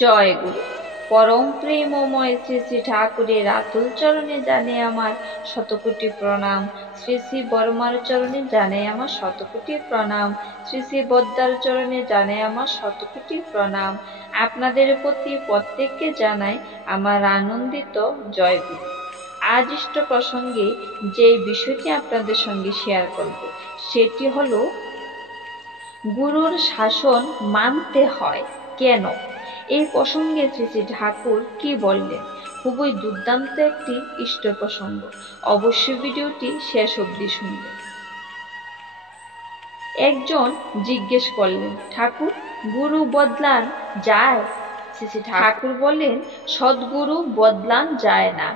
জয় গুরু। পরম প্রেমময় শ্রী শ্রী ঠাকুরের আতুল চরণে জানাই আমার শতকোটি প্রণাম। শ্রী শ্রী বর্মার চরণে জানাই আমার শতকোটি প্রণাম। শ্রী শ্রী বদ্দার চরণে জানাই আমার শতকোটি প্রণাম। আপনাদের প্রতি প্রত্যেককে জানাই আমার আনন্দিত জয় গুরু। আজ ইষ্ট প্রসঙ্গে যে বিষয়টি আপনাদের সঙ্গে শেয়ার করব সেটি হলো গুরুর শাসন মানতে হয় কেন। এই প্রসঙ্গে শ্রী শ্রী ঠাকুর কি বললেন, খুবই দুর্দান্ত একটি ইষ্ট প্রসঙ্গ। অবশ্যই ভিডিওটি শেষ অবধি শুনবেন। একজন জিজ্ঞেস করলেন, ঠাকুর গুরু বদলান যায়? শ্রী শ্রী ঠাকুর বললেন, সদ্গুরু বদলান যায় না।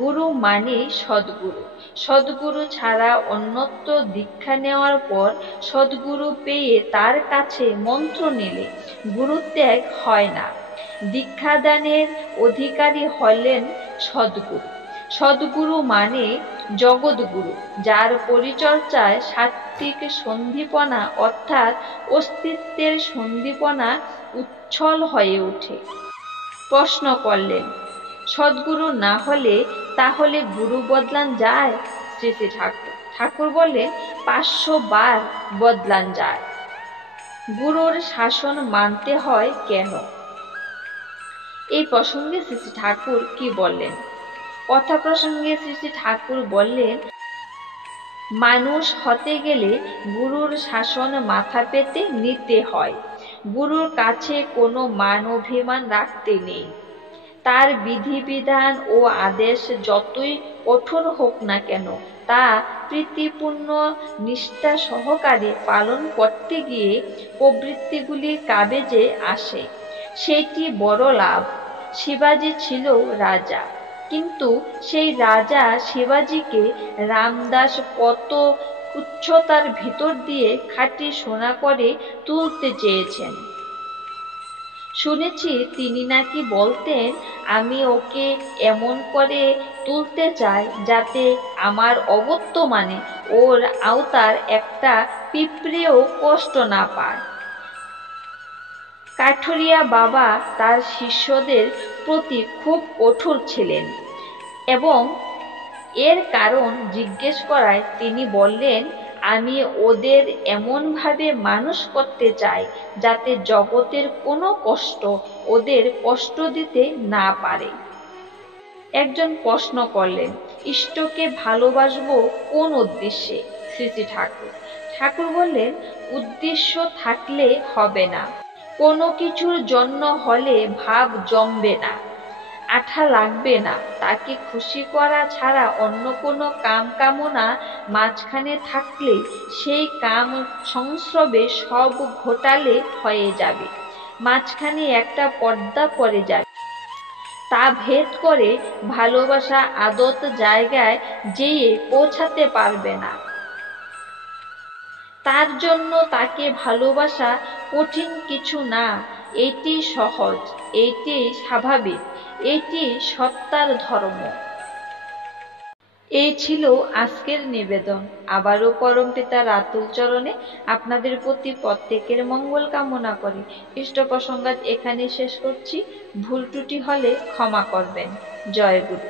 গুরু মানে সদ্গুরু। সদ্গুরু ছাড়া অন্যত্র দীক্ষা নেওয়ার পর সদ্গুরু পেয়ে তার কাছে মন্ত্র নিলে গুরুত্যাগ হয় না। দীক্ষাদানের অধিকারী হলেন সদ্গুরু। সদ্গুরু মানে জগৎগুরু, যার পরিচর্যায় সাত্ত্বিক সন্দীপনা অর্থাৎ অস্তিত্বের সন্দীপনা উচ্ছল হয়ে ওঠে। প্রশ্ন করলেন, সদ্গুরু না হলে তাহলে গুরু বদলান যায়? শ্রী শ্রী ঠাকুর বললেন, 500 বার বদলান যায়। গুরুর শাসন মানতে হয় কেন? এই প্রসঙ্গে শ্রী শ্রী ঠাকুর কি বললেন? কথা প্রসঙ্গে শ্রী শ্রী ঠাকুর বললেন, মানুষ হতে গেলে গুরুর শাসন মাথা পেতে নিতে হয়। গুরুর কাছে কোনো মান অভিমান রাখতে নেই। তার বিধিবিধান ও আদেশ যতই কঠোর হোক না কেন, তা প্রীতিপূর্ণ নিষ্ঠা সহকারে পালন করতে গিয়ে প্রবৃত্তিগুলি কাবেজে আসে। সেটি বড় লাভ। শিবাজি ছিল রাজা, কিন্তু সেই রাজা শিবাজিকে রামদাস কত উচ্চতার ভিতর দিয়ে খাঁটি সোনা করে তুলতে চেয়েছেন। শুনেছি তিনি নাকি বলতেন, আমি ওকে এমন করে তুলতে চাই যাতে আমার অবর্তমানে ওর আওতার একটা পিঁপড়েও কষ্ট না পায়। কাঠুরিয়া বাবা তার শিষ্যদের প্রতি খুব কঠোর ছিলেন এবং এর কারণ জিজ্ঞেস করায় তিনি বললেন, আমি ওদের এমনভাবে মানুষ করতে চাই যাতে জগতের কোনো কষ্ট ওদের কষ্ট দিতে না পারে। একজন প্রশ্ন করলেন, ইষ্টকে ভালোবাসবো কোন উদ্দেশ্যে? শ্রী শ্রী ঠাকুর বললেন, উদ্দেশ্য থাকলে হবে না। কোনো কিছুর জন্য হলে ভাব জমবে না, আঠা লাগবে না। তাকে খুশি করা ছাড়া অন্য কোনো কাম কামনা মাঝখানে থাকলে সেই কাম সংস্রবে সব ঘোটালে হয়ে যাবে। মাঝখানে একটা পর্দা পড়ে যাবে, তা ভেদ করে ভালোবাসা আদত জায়গায় যেয়ে পৌঁছাতে পারবে না। তার জন্য তাকে ভালোবাসা কঠিন কিছু না। এটি সহজ, এটি স্বাভাবিক, এটি সত্তার ধর্ম। এই ছিল আজকের নিবেদন। আবারও পরমপিতার আতুল চরণে আপনাদের প্রতি প্রত্যেকের মঙ্গল কামনা করি ইষ্ট প্রসঙ্গ এখানে শেষ করছি। ভুল ত্রুটি হলে ক্ষমা করবেন। জয় গুরু।